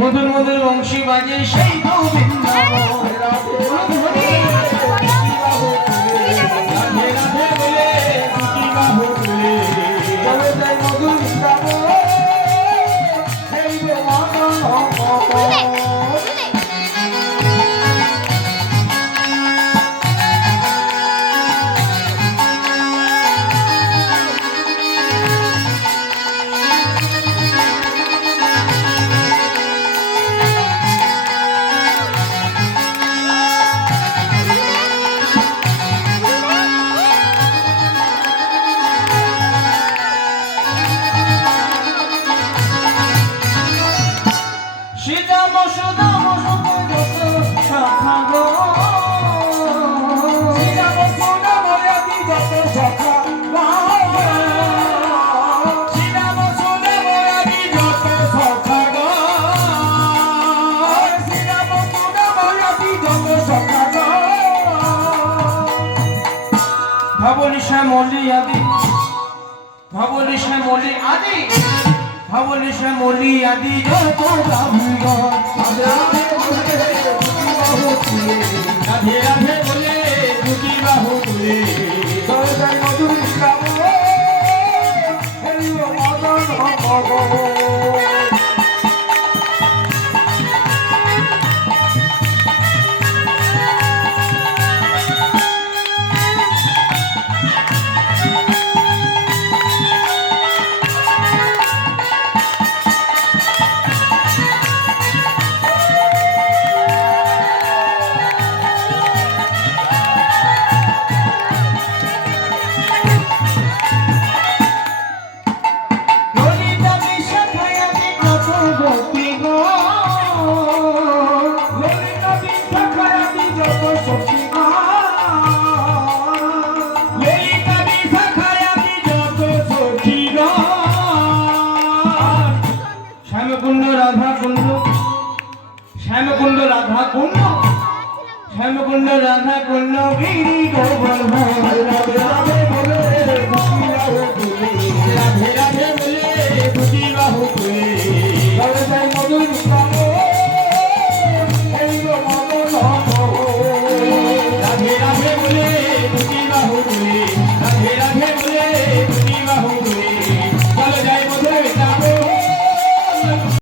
মধুর মধুর বংশী বাজে সেই তো বৃন্দাবন। রাধে রাধে বলে দুটি বাহু তুলে চলে যায় মধুর বৃন্দাবন, সেই তো মদন মোহন। শ্যামলি আদি ভাবলি শ্যামলি আদি ভাবলি শ্যামলি আদি যত গাভীগণ রাধে রাধে বলে দুটি বাহু তুলে চলে যায় মধুর বৃন্দাবন, সেই তো মদন মোহন। শ্যামকুণ্ড রাধা কুণ্ড শ্যামকুণ্ড রাধা কুণ্ড শ্যামকুণ্ড রাধা কুণ্ড গিরি